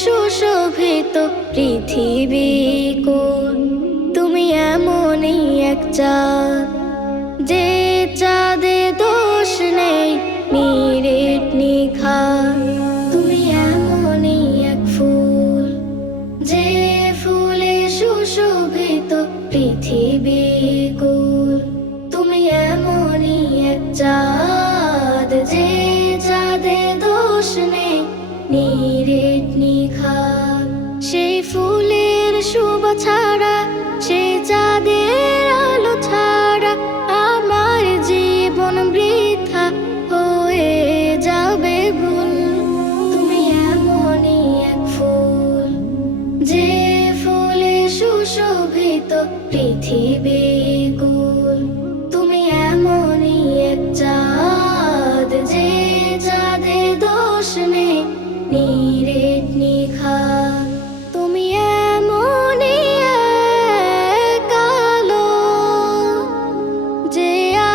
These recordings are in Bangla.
সুশোভিত পৃথিবী কোন, তুমি এমনই এক চাঁদ যে চাঁদে দোষ নেই নিরেট নিখার। তুমি এমনই এক ফুল যে ফুলে সুশোভিত পৃথিবী কোন, তুমি এমনই এক চাঁদ যে চাঁদে দোষ নেই নিরেট নিখার। সেই ফুলের শোভা ছাড়া, সেই চাঁদের আলো ছাড়া আমার জীবন বৃথা হয়ে যাবে ভুল। তুমি এমনই এক ফুল যে ফুলে সুশোভিত পৃথিবী কুল, তুমি এমনই এক চাঁদ যে চাঁদে দোষ নেই নিরেট নিখার। তুমি এমনই এক আলো যে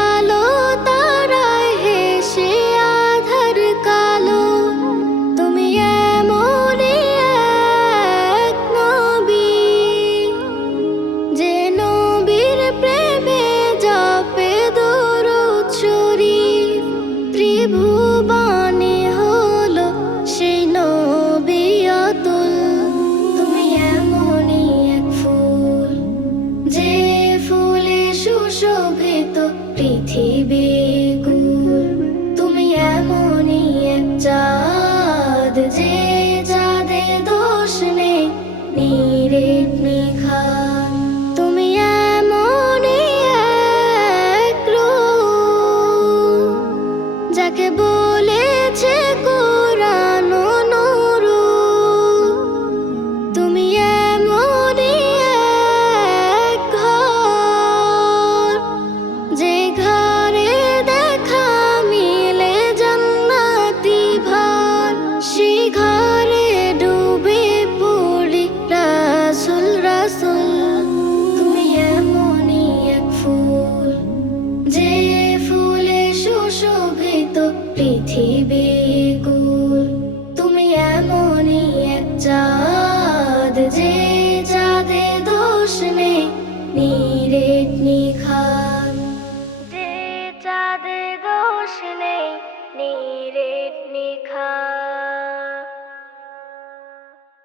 আলো তারায় হেসে আধার কালো। তুমি এমনই এক নবী যে নবীর প্রেমে জপে দরুদ শরীফ। ত্রিভুবনে হলো সেই নবী অতুল। তুমি এমনই এক ফুল যে ফুলে সুশোভিত পৃথিবী কুল, তুমি এমনই এক চাঁদ যে চাঁদে দোষ নেই নিরেট নিখার।